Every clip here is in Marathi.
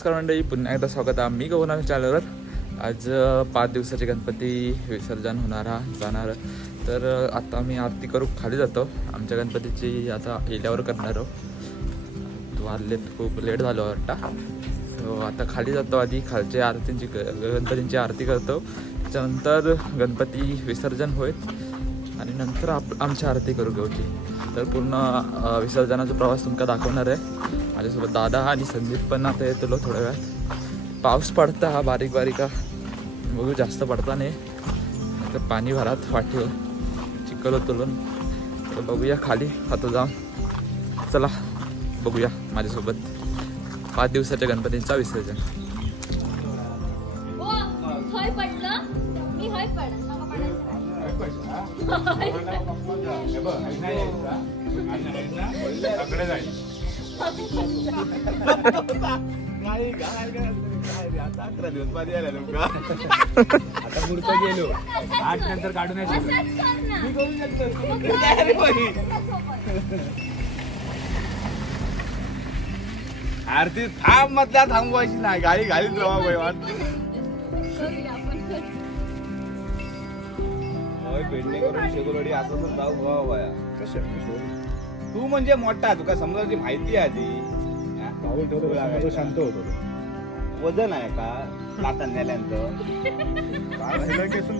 नमस्कार मंडळी पुन्हा एकदा स्वागत आहे मी गहूनाथ चॅनलवर आज पाच दिवसाचे गणपती विसर्जन होणार जाणार. तर आता मी आरती करू खाली जातो. आमच्या गणपतीची आता येल्यावर करणार आहोत. वाजलेत खूप लेट झालो वाटता. सो आता खाली जातो आधी खालच्या आरतींची गणपतींची आरती करतो. त्याच्यानंतर गणपती विसर्जन होईल. आणि नंतर आप आमची आरती करू घेऊची तर पूर्ण विसर्जनाचा प्रवास तुमका दाखवणार आहे. माझ्यासोबत दादा आणि संदीप पण आता येतो थोड्या वेळात. पाऊस पडता हा बारीक बारीक हा. बघू जास्त पडता नाही. तर पाणी भरात वाटेल चिखल तुलून तर बघूया खाली. आता जाऊन. चला बघूया माझ्यासोबत. पाच दिवसाच्या गणपतींचा विसर्जन. आता अकरा दिवस गेलो आठ नंतर काढून येतो आरती थांब मधल्या थांबवायची नाही. गाडी घालीत राहा भाई वाट. भेटणे करून शेगोलडी असं पण जाऊ हो, हो, भावा कशा? तू म्हणजे मोठा तुका समजायची माहिती आहे आधी? तो शांत होतो वजन आहे का? लाटान नेल्यानंतर.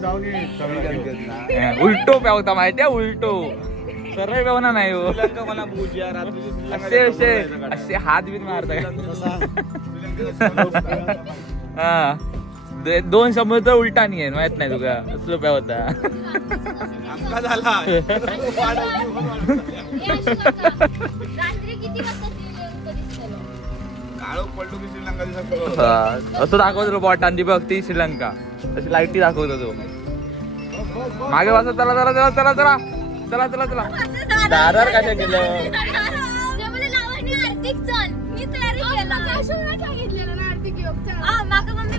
जाऊन. उलटो प्यावता माहिती आहे उलटो सरळ प्यावना नाही हो. मला पूजा असे असे. असे हात बीत मारता हा. दे- दोन समुद्र उलटा नाही आहे माहीत नाही तुका. असलो प्यावता आमका झाला. हे अशी करता. रात्री किती वाजता श्रीलंका दिसलेलो? काळो पडलो की श्रीलंका दिसत हा, असं दाखवतो बॉटान ती बघ ती श्रीलंका. अशी लाईटी दाखवतो तो. मागे वाजत चला चला चला चला चला. चला चला चला. दारार कशा केलं. मी तयारी माका मम्मी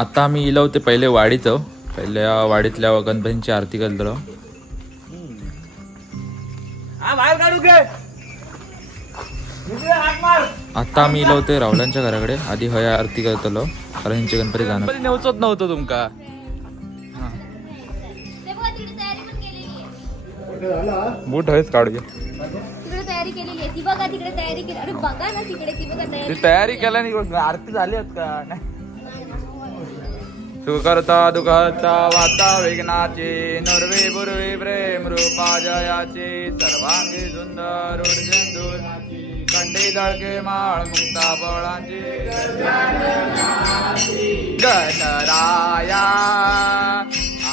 आता आम्ही इलो होते पहिले वाडीत पहिल्या वाडीतल्या गणपतींची आरती करतो. हा काढू आता आम्ही इलो होते रावलांच्या घराकडे. आधी हय आरती करतलो कारण यांचे गणपती जाणार नेवचोच नव्हतं तुमका. ते बघा तिकडे तयारी पण केलेली आहे बूट हयच काढूया तिकडे तयारी केलेली आहे. ती बघा तिकडे तयारी केली. अरे बघा ना तिकडे ती बघा तयारी ती तयारी केल्या नाही आरती झाली आहेत का? सुखकर्ता दुखता वाता विघ्नाचे नुर्वे बुर्वे प्रेम रूपा जयाचे सर्वांगी सुंदर उर्जंदूर कंडी दळके माळ मुक्ता फळांची. गणराया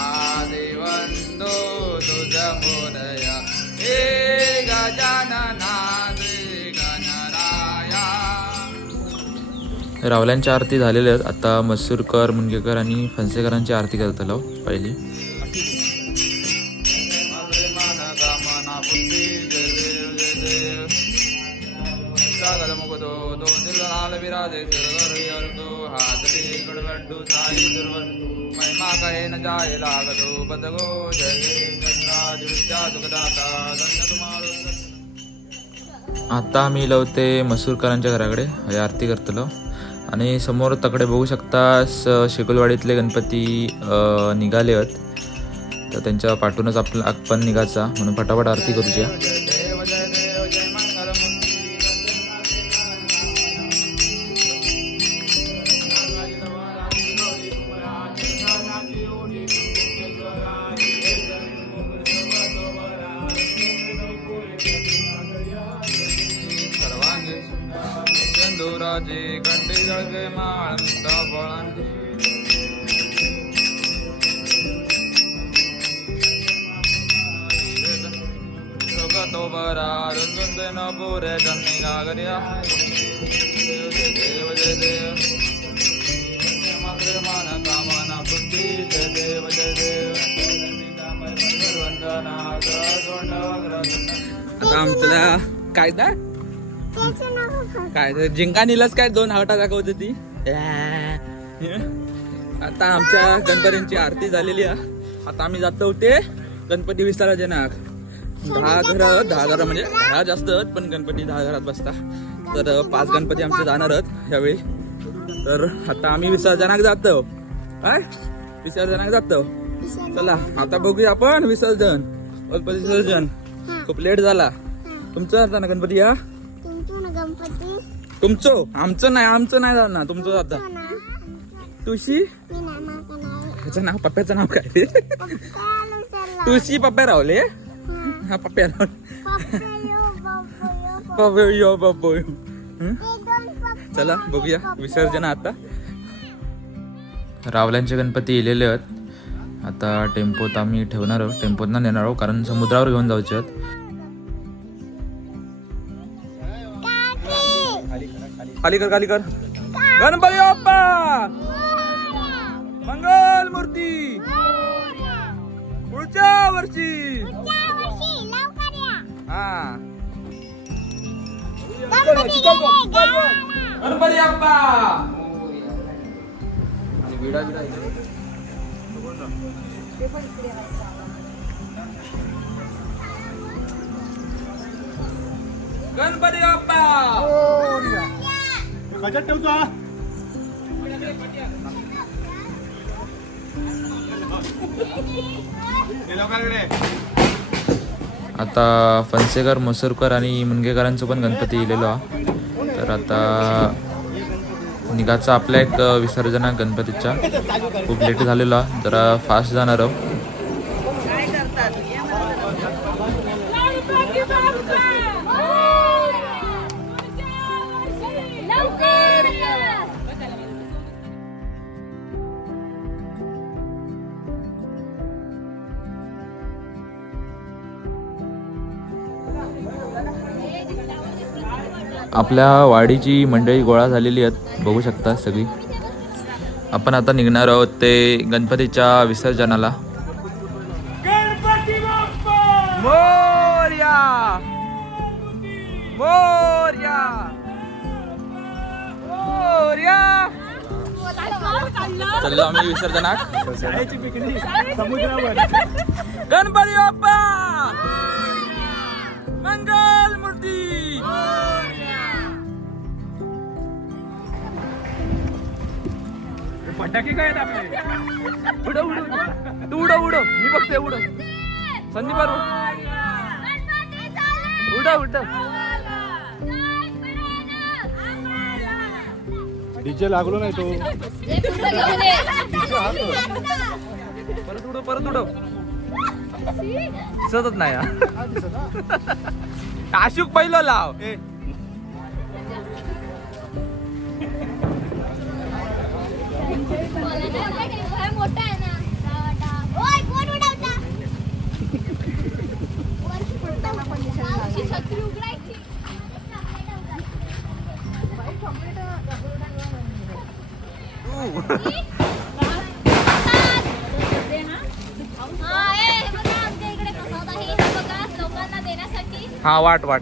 आदिवंदो तुझ मोदया हे गजानना रावल्यांच्या आरती झालेल्या आहेत. आता मसूरकर मुनगेकर आणि फणसेकरांची आरती करत आलो पहिली. महिमा कहे न जाय लागतो बदगो जय धन्य आता आम्ही लवते मसूरकरांच्या घराकडे. आरती करतलो आणि समोर तकडे बघू शकता स- शेकुलवाडीतले गणपती निघाले आहेत. तर त्यांच्या पाठूनच आपला आपण निघायचा. म्हणून फटाफट आरती करूया. देव जय देव आता आमच्या काय काय जिंका निलस काय दोन हावटा दाखवत होती आता आमच्या गणपतींची आरती झालेली आहे. आता आम्ही जातो ते गणपती विस्ताराचे नाक दहा घर दहा घर म्हणजे दहा जास्त पण गणपती दहा घरात बसता. तर पाच गणपती आमचे जाणार आहेत यावेळी. तर आता आम्ही विसर्जनाक जातो. काय? विसर्जनाक जातो. चला आता बघूया आपण विसर्जन. गणपती विसर्जन. खूप लेट झाला. तुमचं आता ना गणपती या तुमचं आमचं नाही आमचं नाही जाणार. तुमचं आता तुळशी? ह्याचं नाव पप्प्याचं नाव काय? तुळशी पप्प्या रावले? हा. पप्प्या पप्पा यो पप्पा यो चला बघूया. विसर्जन आता. रावल्यांचे गणपती येलेले आहेत. आता टेम्पोत आम्ही ठेवणार आहोत. टेम्पोत ना नेणार आहोत कारण समुद्रावर घेऊन जायचे आहेत. खाली कर खाली कर गणपती बाप्पा! मंगल मूर्ती पुढच्या वर्षी! हा. गणपती बाप्पा! विडा विडा इकडे. गणपती बाप्पा कशात ठेवतो हा? आता फणसेकर मसूरकर आणि मुनगेकरांचं पण गणपती इलेलो हा तर आता निघाचा आपल्या एक विसर्जना गणपतीच्या. खूप लेट झालेला जरा फास्ट जाणार आहोत. आपल्या वाडीची मंडळी गोळा झालेली आहेत. बघू शकता सगळी. आपण आता निघणार आहोत ते गणपतीच्या विसर्जनाला. मोर्या! मोर्या! मोर्या! चाललो आम्ही विसर्जनात. गणपती बाप्पा! मंगल! फटाके काय आहेत आपले? तू उडव उडव. मी बघते संदीप बरोबर गणपती चाले. उडव उडव. डीजे लागलो नाही तो. परत उडव परत उडव. दिसतच नाही. आशुक पहिलं लाव. हा वाट वाट.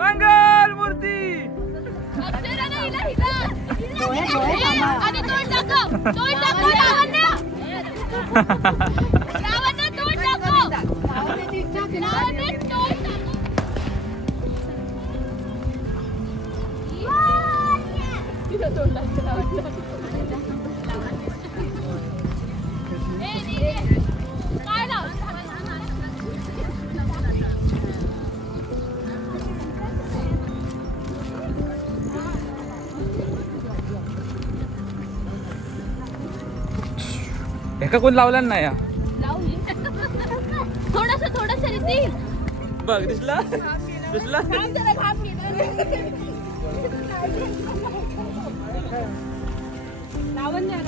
मंगल मूर्ती. तोंड एका कोण लावला नाही या. थोडंसं थोडंसं बघ दिसला? दिसला?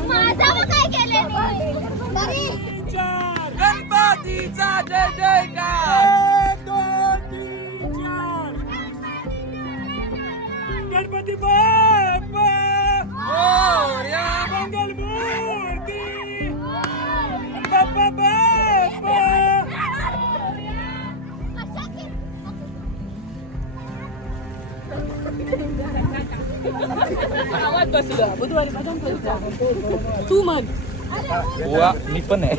माझा मग काय केलं गणपतीचा जय जयकार गणपती बाप्पा. बुवा मी पण आहे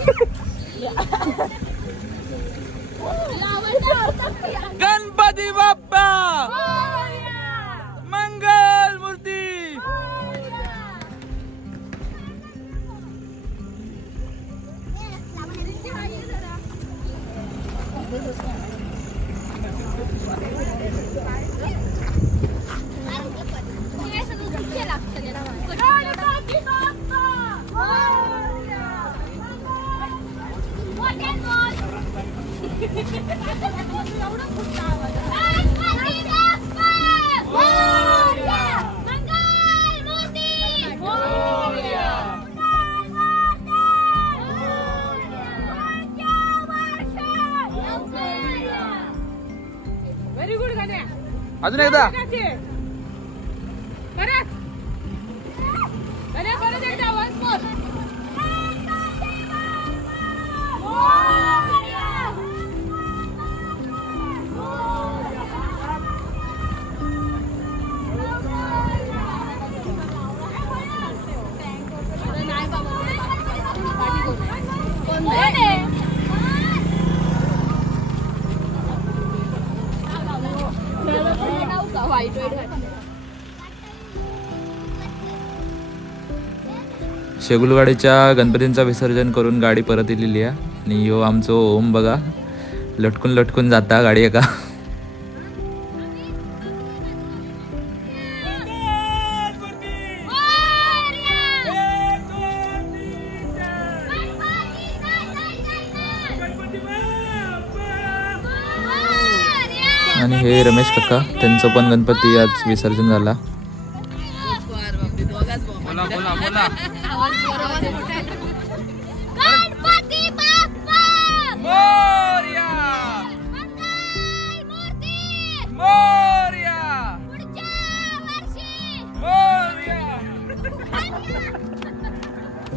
अजून एकदा शेगुलवाडीच्या गणपतींचा विसर्जन करून गाडी परत येलेली आहे. आणि यो आमचो ओम बघा. लटकून लटकून जाता गाडी एका. आणि हे रमेश काका त्यांचं पण गणपती आज विसर्जन झाला.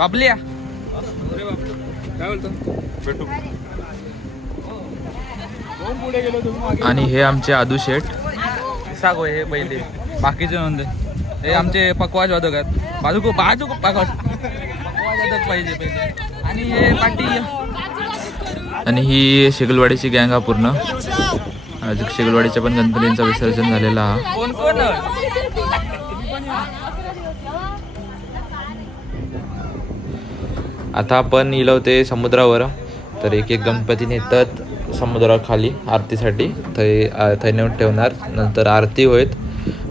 बाबल्या आणि हे आमचे आदू शेठ. सांगो हे पहिले. बाकीचे नोंद हे आमचे पकवाज वादक आहेत. बाजू को बाजू को पकवाज. पकवाज वादक पाहिजे पहिले. आणि हे पाटी आणि ही शेगलवाडीची गँग हा पूर्ण. आज शेगलवाडीच्या पण गणपतींचं विसर्जन झालेला हा. कोण कोण? आता आपण इलो ते समुद्रावर. तर एक एक गणपती नेतात समुद्राखाली आरतीसाठी थंय थंय नेऊन ठेवणार. नंतर आरती होईत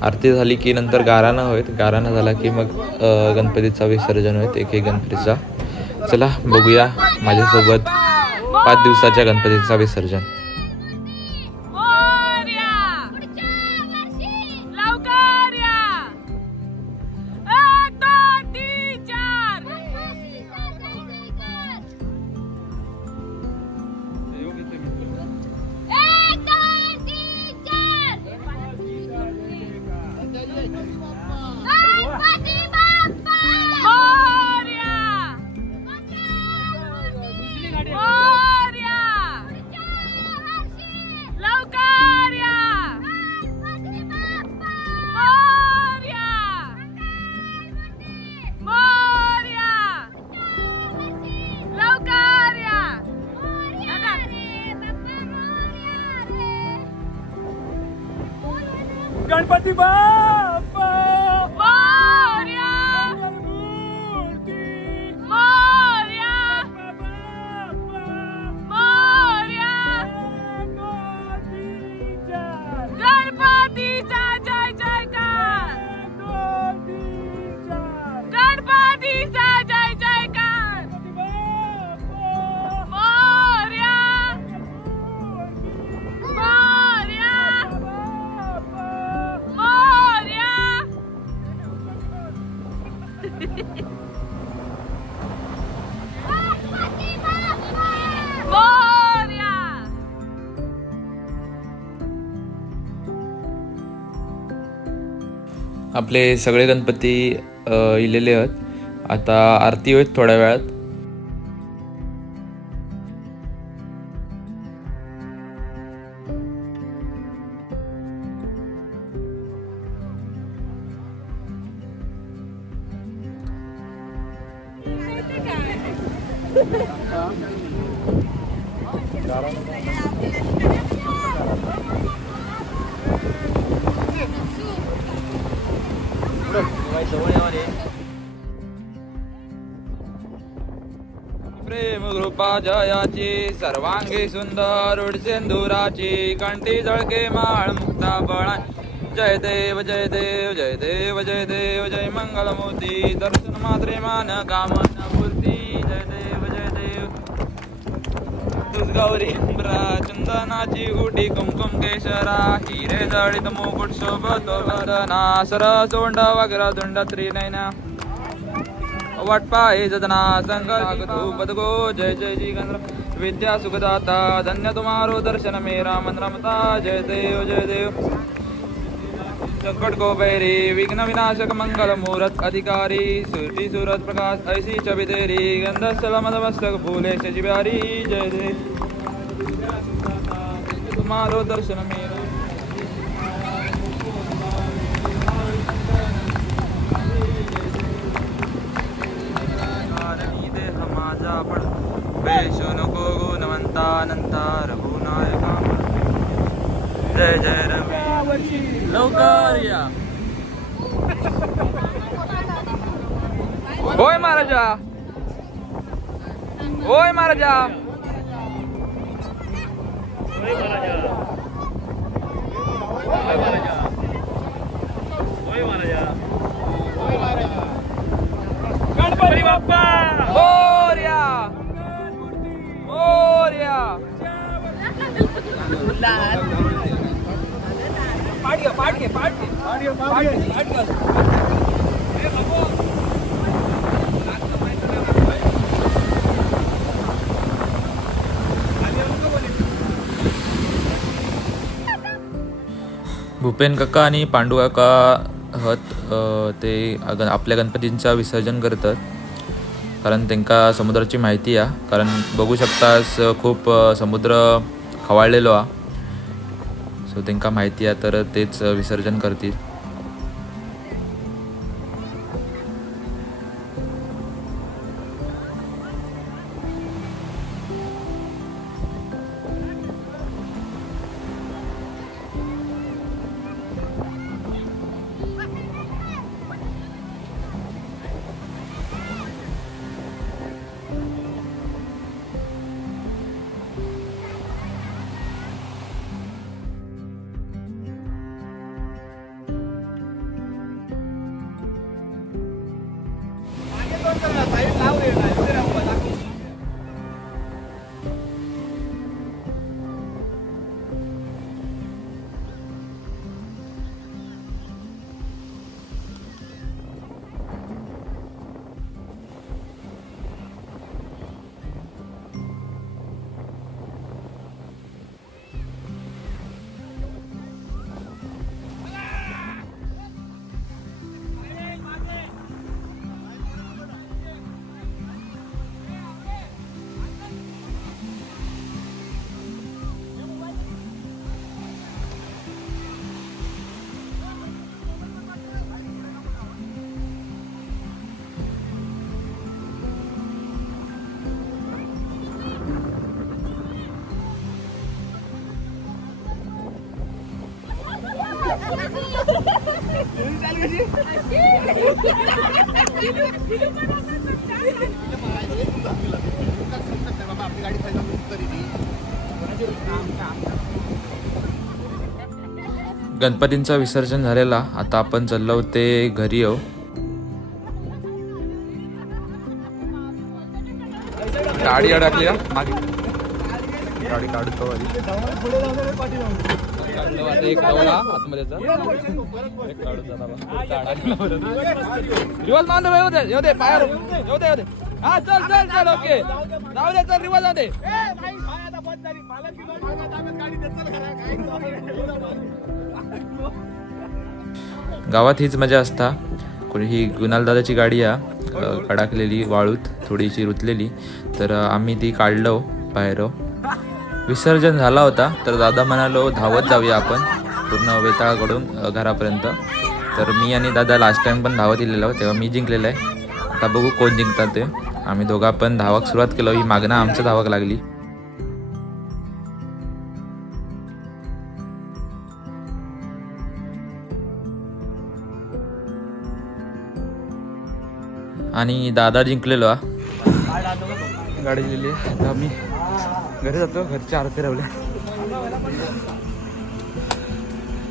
आरती झाली की नंतर गाराणा होईत गाराणा झाला की मग गणपतीचा विसर्जन होईत एक एक गणपतीचा. चला बघूया माझ्यासोबत पाच दिवसाच्या गणपतीचा विसर्जन. गणपती बा आपले सगळे गणपती इलेले आहेत. आता आरती होईल थोड्या वेळात. प्रेम कृपा जयाची सर्वांगी सुंदर उडसेंदुराची कंठी जळके माळ मुक्ता बळा. जय देव जय देव जय देव जय देव जय मंगलमूर्ती दर्शन मात्रे मान कामना पूर्ती जय देव जय देव. तुझ चंदनाची गुटी कुमकुम केशरा हिरे जळीत मुकुट शोभतो वदना सर सोंड वगैरा दुंड त्रिनयना वटपाय जदना संग बदगो जय जय जी गंद्र विद्या सुखदाता धन्य तुम्हारो दर्शन मेरा मन रमता। जय देव जय देव। संकट को भैरी विघ्न विनाशक मंगल मूरत अधिकारी। सूर्य सूरत प्रकाश ऐसी छवि तेरी। गंध स्थल मदमस्तक भूले शशि बिहारी जय देव तुम्हारो दर्शन मेरा माझा पण. वेशो नको गुणवंता अनंता रघुनायका जय जय रवी लवकर या. होय महाराजा. होय महाराजा. गणपती भूपेन काका आणि पांडू काका हत ते आपल्या गणपतींचा विसर्जन करतात. कारण त्यांना समुद्राची माहिती आहे. कारण बघू शकतास खूप समुद्र खवाळलेलो हा सो त्यांना माहिती आहे तर तेच विसर्जन करतील. गणपतींचं विसर्जन झालेला. आता आपण चाललो ते घरी येऊ. गाडी अडकली मागे. गाडी काढतो आधी. काढतो एक लावला आतमध्ये एक काढून जा बाबा. येऊ दे येऊ दे पायावर. येऊ दे येऊ दे. हा चल चल चल ओके. जाऊ दे चल रिवाज जाऊ दे. गावात हीच मजा असता. कोणी ही गुणाल दादाची गाडी आ अ, कडाकलेली वाळूत थोडीशी रुतलेली. तर आम्ही ती काढलो बाहेर. विसर्जन झाला होता तर दादा म्हणालो धावत जाऊया आपण. पूर्ण वेताळाकडून घरापर्यंत. तर मी आणि दादा लास्ट टाइम पण धावत इलेलो तेव्हा मी जिंकलेलं आहे. आता बघू कोण जिंकतात ते. आम्ही दोघा पण धावक सुरुवात केलो ही मागणं आमच्या धावक लागली. आणि दादा जिंकलेलो गाडी लिहिली आम्ही घरी जातो घरच्या आरती रवल्या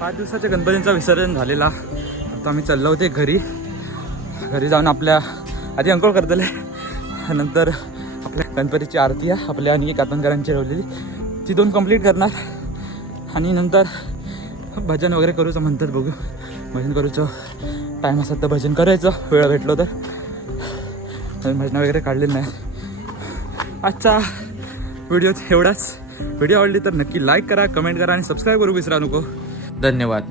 पाच दिवसाच्या गणपतींचा विसर्जन झालेला. आता आम्ही चाललो होते घरी. घरी जाऊन आपल्या आधी अंकोळ करतले नंतर आपल्या गणपतीची आरती आहे. आपल्या आणि एक आतंकरांची रवलेली ती दोन कंप्लीट करणार. आणि नंतर भजन वगैरे करूचं म्हणतात बघू. भजन करूचं टाईम असतात तर भजन करायचं. वेळ भेटलो तर. भजनं वगैरे काढलेली नाही. आजचा व्हिडिओ एवढाच. व्हिडिओ आवडली तर नक्की लाईक करा कमेंट करा आणि सबस्क्राईब करू विसरा नको. धन्यवाद.